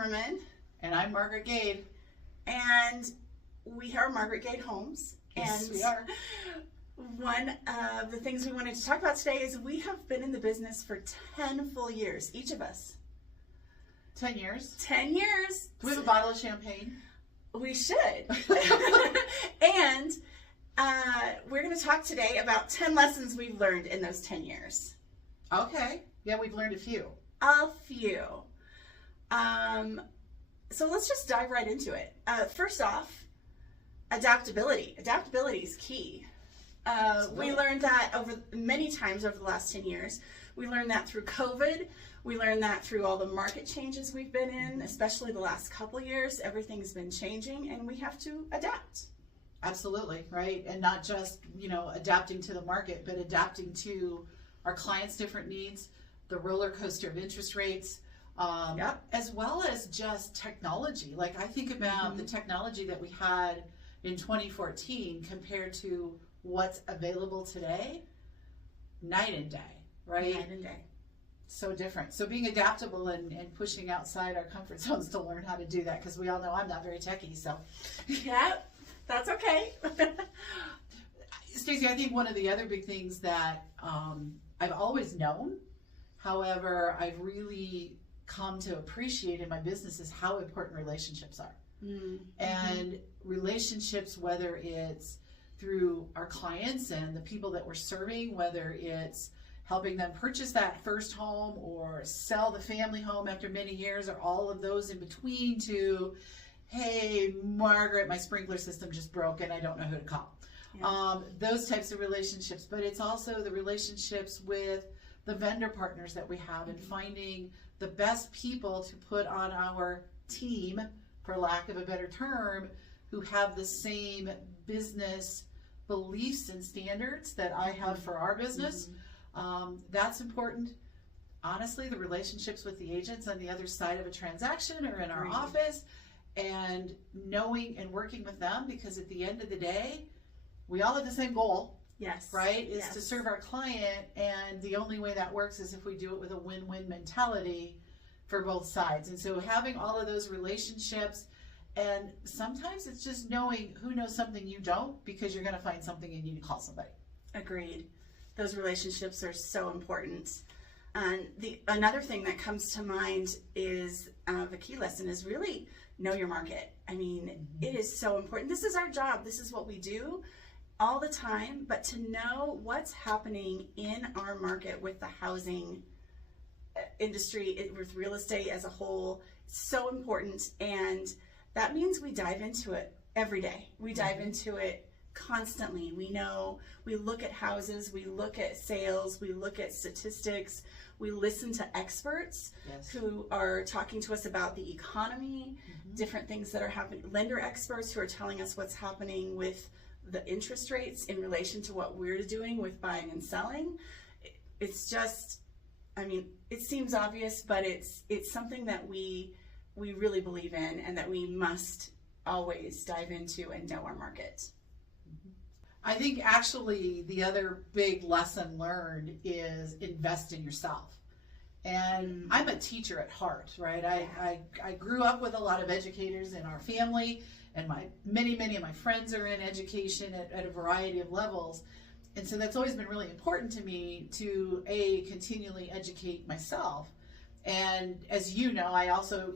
Timmerman. And I'm Margaret Gade. And we are Margaret Gade Homes. Yes, and we are. One of the things we wanted to talk about today is we have been in the business for 10 full years, each of us. 10 years. 10 years. Do we have a bottle of champagne? We should. And we're going to talk today about 10 lessons we've learned in those 10 years. Okay. Yeah, we've learned a few. A few. So let's just dive right into it. First off, adaptability. Adaptability is key. We learned that many times over the last 10 years. We learned that through COVID. We learned that through all the market changes we've been in, especially the last couple of years. Everything's been changing and we have to adapt. Absolutely, right? And not just, adapting to the market, but adapting to our clients' different needs, the roller coaster of interest rates, as well as just technology. Like I think about the technology that we had in 2014 compared to what's available today, night and day, right? Night and day. So different. So being adaptable and pushing outside our comfort zones to learn how to do that, because we all know I'm not very techy, so. Yeah, that's okay. Stacey, I think one of the other big things that I've always known, however, I've really come to appreciate in my business is how important relationships are. And relationships, whether it's through our clients and the people that we're serving, whether it's helping them purchase that first home or sell the family home after many years, or all of those in between, to, hey, Margaret, my sprinkler system just broke and I don't know who to call. Yeah. Those types of relationships, but it's also the relationships with the vendor partners that we have, and finding the best people to put on our team, for lack of a better term, who have the same business beliefs and standards that I have for our business. That's important. Honestly, the relationships with the agents on the other side of a transaction or in our office, and knowing and working with them, because at the end of the day, we all have the same goal. Yes. Right? Is to serve our client, and the only way that works is if we do it with a win-win mentality for both sides. And so having all of those relationships, and sometimes it's just knowing who knows something you don't, because you're going to find something and you need to call somebody. Agreed. Those relationships are so important. And another thing that comes to mind is the key lesson is really know your market. I mean, it is so important. This is our job. This is what we do all the time, but to know what's happening in our market with the housing industry, with real estate as a whole, it's so important. And that means we dive into it every day. We dive into it constantly. We look at houses, we look at sales, we look at statistics, we listen to experts who are talking to us about the economy, different things that are happening, lender experts who are telling us what's happening with the interest rates in relation to what we're doing with buying and selling. It's just, it seems obvious, but it's something that we really believe in, and that we must always dive into and know our market. I think actually the other big lesson learned is invest in yourself. And I'm a teacher at heart, right? I grew up with a lot of educators in our family, and many of my friends are in education at a variety of levels. And so that's always been really important to me to continually educate myself. And as you know, I also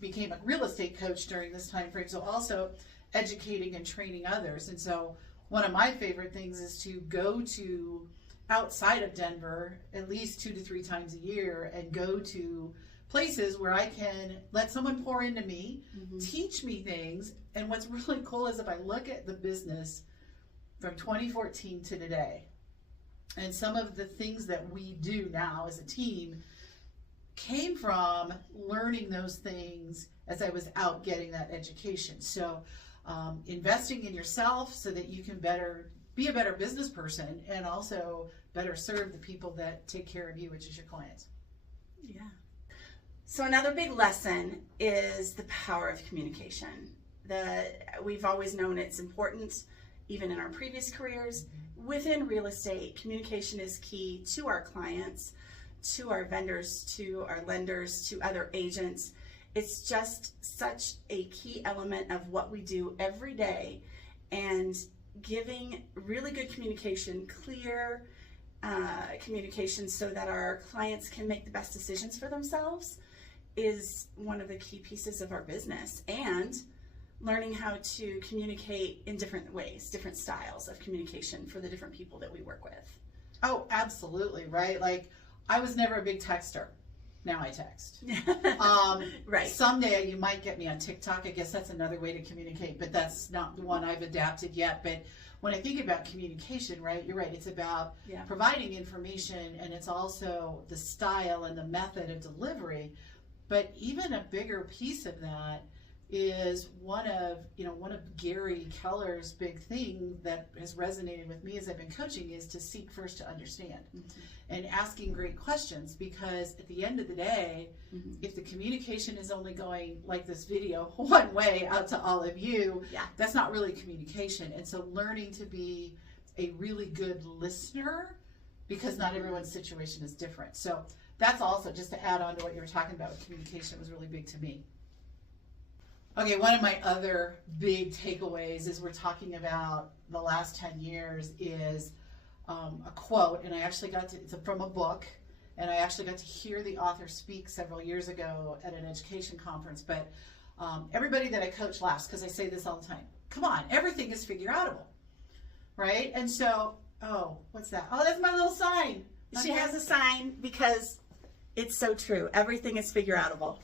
became a real estate coach during this time frame, so also educating and training others. And so one of my favorite things is to go to outside of Denver at least 2 to 3 times a year, and go to places where I can let someone pour into me, teach me things. And what's really cool is if I look at the business from 2014 to today, and some of the things that we do now as a team came from learning those things as I was out getting that education. So investing in yourself so that you can be a better business person, and also better serve the people that take care of you, which is your clients. Yeah. So another big lesson is the power of communication. We've always known it's important, even in our previous careers. Within real estate, communication is key to our clients, to our vendors, to our lenders, to other agents. It's just such a key element of what we do every day, and giving really good communication, clear communication so that our clients can make the best decisions for themselves is one of the key pieces of our business. And learning how to communicate in different ways, different styles of communication for the different people that we work with. Oh, absolutely, right? Like, I was never a big texter. Now I text. Right. Someday you might get me on TikTok. I guess that's another way to communicate, but that's not the one I've adapted yet. But when I think about communication, right, you're right. It's about providing information, and it's also the style and the method of delivery. But even a bigger piece of that is one of Gary Keller's big thing that has resonated with me as I've been coaching is to seek first to understand, and asking great questions, because at the end of the day, if the communication is only going like this video one way out to all of you, that's not really communication. And so learning to be a really good listener, because not everyone's situation is different. So that's also, just to add on to what you were talking about with communication, was really big to me. Okay, one of my other big takeaways as we're talking about the last 10 years is a quote, and I actually it's from a book, and I actually got to hear the author speak several years ago at an education conference. But everybody that I coach laughs because I say this all the time. Come on, everything is figure-outable, right? And so, oh, what's that? Oh, that's my little sign. She has a sign because it's so true. Everything is figure-outable.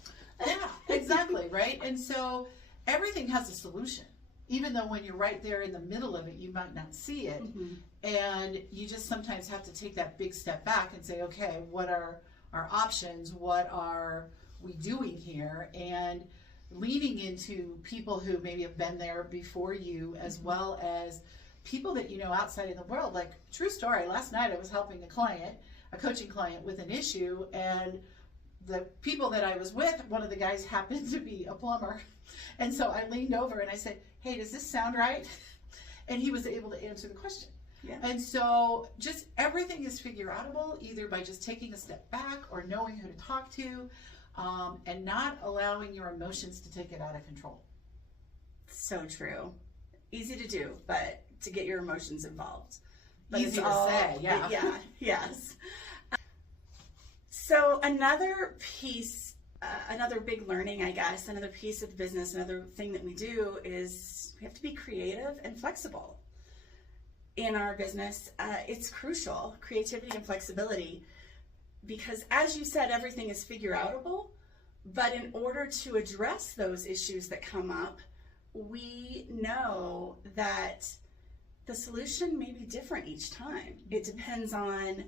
Yeah, exactly, right? And so everything has a solution, even though when you're right there in the middle of it, you might not see it. And you just sometimes have to take that big step back and say, okay, what are our options? What are we doing here? And leaning into people who maybe have been there before you, as well as people that you know outside in the world. Like, true story, last night I was helping a coaching client with an issue, and the people that I was with, one of the guys happened to be a plumber. And so I leaned over and I said, hey, does this sound right? And he was able to answer the question. And so just everything is figure-outable, either by just taking a step back or knowing who to talk to, and not allowing your emotions to take it out of control. So true. Easy to do, but to get your emotions involved. But Easy to say, yeah. Yeah, yes. So another piece, another big learning, I guess, another piece of the business, another thing that we do is we have to be creative and flexible. In our business, it's crucial, creativity and flexibility, because as you said, everything is figure-outable, but in order to address those issues that come up, we know that the solution may be different each time. It depends on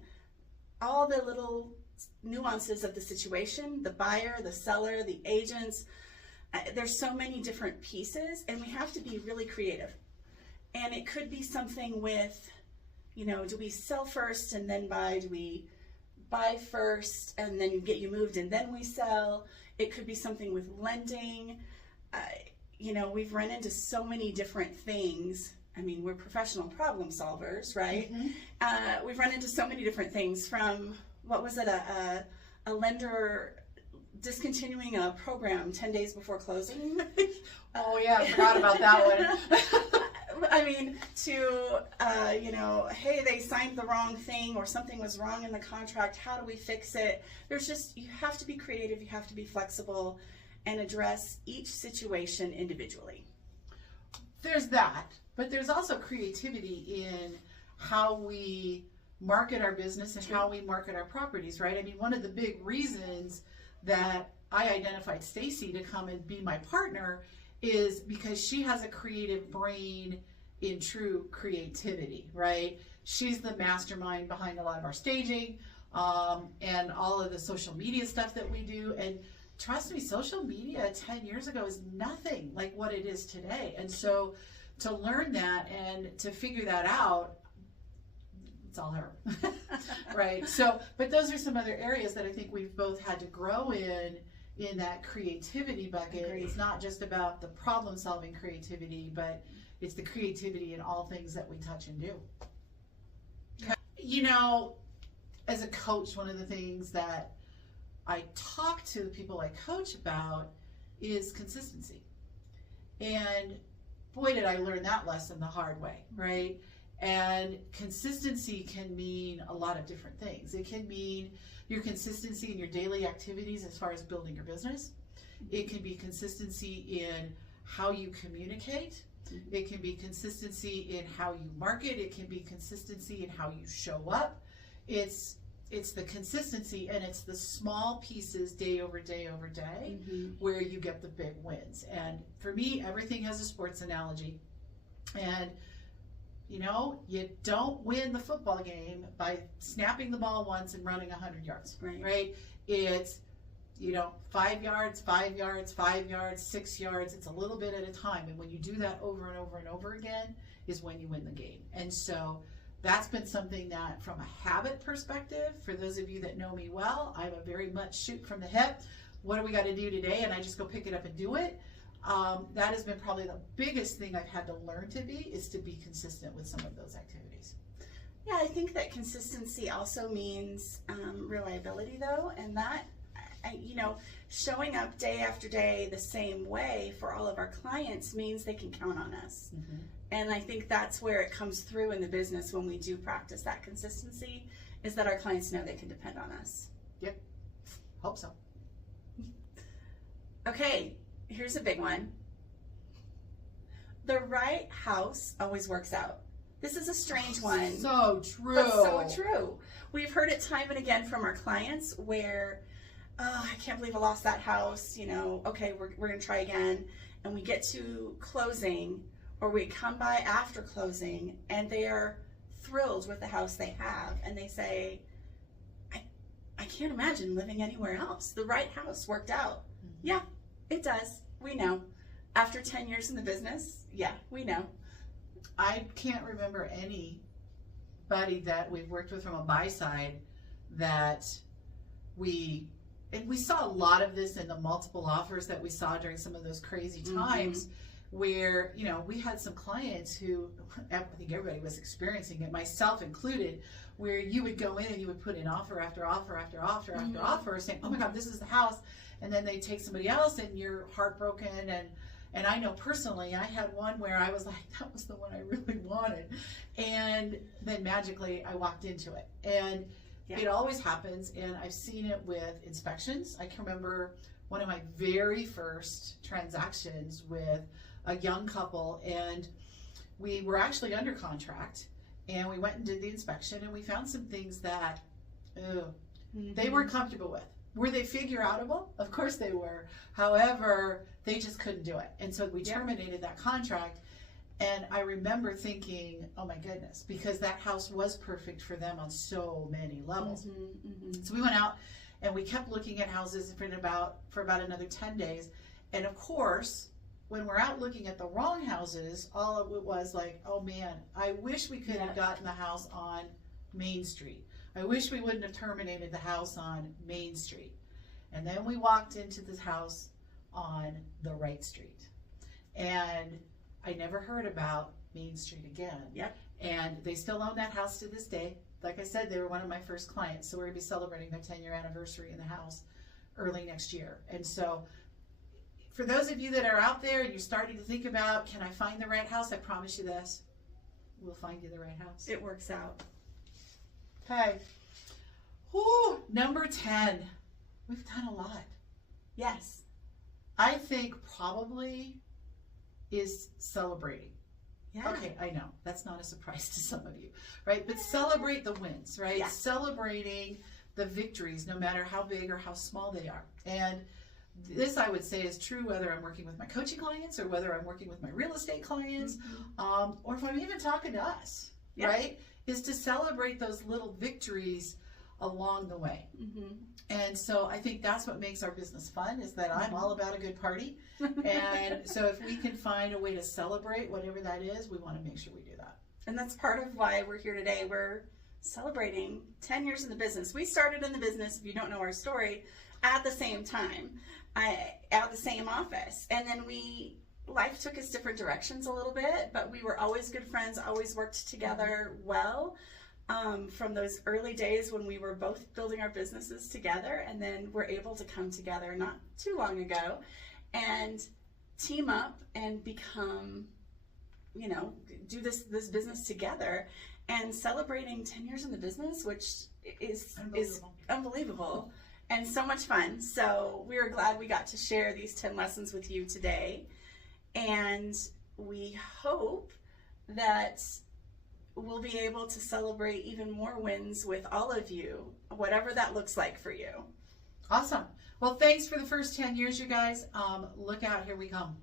all the little nuances of the situation, the buyer, the seller, the agents. There's so many different pieces, and we have to be really creative. And it could be something with, do we sell first and then buy? Do we buy first and then get you moved and then we sell? It could be something with lending. We've run into so many different things. I mean, we're professional problem solvers, right? We've run into so many different things, from, what was it, a lender discontinuing a program 10 days before closing. Oh yeah, I forgot about that one. I mean, to, hey, they signed the wrong thing, or something was wrong in the contract. How do we fix it? You have to be creative, you have to be flexible, and address each situation individually. There's that, but there's also creativity in how we market our business and how we market our properties, right? I mean, one of the big reasons that I identified Stacy to come and be my partner is because she has a creative brain in true creativity, right? She's the mastermind behind a lot of our staging and all of the social media stuff that we do. And trust me, social media 10 years ago is nothing like what it is today. And so to learn that and to figure that out, it's all her, right? So, but those are some other areas that I think we've both had to grow in that creativity bucket. Agreed. It's not just about the problem solving creativity, but it's the creativity in all things that we touch and do. As a coach, one of the things that I talk to the people I coach about is consistency. And boy, did I learn that lesson the hard way, right? And consistency can mean a lot of different things. It can mean your consistency in your daily activities as far as building your business. It can be consistency in how you communicate. It can be consistency in how you market. It can be consistency in how you show up. It's the consistency, and it's the small pieces day over day over day where you get the big wins. And for me, everything has a sports analogy. And you know, you don't win the football game by snapping the ball once and running 100 yards, right? It's, 5 yards, 5 yards, 5 yards, 6 yards. It's a little bit at a time. And when you do that over and over and over again is when you win the game. And so that's been something that, from a habit perspective, for those of you that know me well, I'm a very much shoot from the hip. What do we got to do today? And I just go pick it up and do it. That has been probably the biggest thing I've had to learn to be, is to be consistent with some of those activities. Yeah, I think that consistency also means reliability, though, and that, showing up day after day the same way for all of our clients means they can count on us. And I think that's where it comes through in the business when we do practice that consistency, is that our clients know they can depend on us. Yep, hope so. Okay, here's a big one. The right house always works out. This is a strange one. So true. But so true. We've heard it time and again from our clients where, oh, I can't believe I lost that house. Okay, we're going to try again. And we get to closing, or we come by after closing, and they are thrilled with the house they have. And they say, I can't imagine living anywhere else. The right house worked out. Yeah, it does. We know. After 10 years in the business, yeah, we know. I can't remember anybody that we've worked with from a buy side that we saw a lot of this in the multiple offers that we saw during some of those crazy times where, we had some clients who, I think everybody was experiencing it, myself included, where you would go in and you would put in offer after offer after offer after offer, saying, oh my God, this is the house. And then they take somebody else and you're heartbroken. And I know personally, I had one where I was like, that was the one I really wanted. And then magically I walked into it. And it always happens. And I've seen it with inspections. I can remember one of my very first transactions with a young couple, and we were actually under contract, and we went and did the inspection, and we found some things that they weren't comfortable with. Were they figure-outable? Of course they were. However, they just couldn't do it. And so we terminated that contract. And I remember thinking, oh my goodness, because that house was perfect for them on so many levels. So we went out and we kept looking at houses for about another 10 days. And of course, when we're out looking at the wrong houses, all of it was like, oh man, I wish we could have gotten the house on Main Street. I wish we wouldn't have terminated the house on Main Street. And then we walked into this house on the right street. And I never heard about Main Street again. And they still own that house to this day. Like I said, they were one of my first clients. So we're going to be celebrating their 10-year anniversary in the house early next year. And so for those of you that are out there and you're starting to think about, can I find the right house? I promise you this, we'll find you the right house. It works out. Okay. Whew, number 10. We've done a lot. Yes. I think probably is celebrating. Yeah. Okay, I know. That's not a surprise to some of you, right? But celebrate the wins, right? Yeah. Celebrating the victories, no matter how big or how small they are. And this, I would say, is true whether I'm working with my coaching clients or whether I'm working with my real estate clients, or if I'm even talking to us, right? Is to celebrate those little victories along the way. And so I think that's what makes our business fun, is that I'm all about a good party. And so if we can find a way to celebrate whatever that is, we want to make sure we do that. And that's part of why we're here today. We're celebrating 10 years in the business. We started in the business, if you don't know our story, at the same time, at the same office. And then life took us different directions a little bit, but we were always good friends, always worked together well. From those early days when we were both building our businesses together, and then we're able to come together not too long ago. and team up and become, do this business together, and celebrating 10 years in the business, which is unbelievable and so much fun. So we are glad we got to share these 10 lessons with you today, and we hope that we'll be able to celebrate even more wins with all of you, whatever that looks like for you. Awesome. Well, thanks for the first 10 years, you guys. Look out, here we come.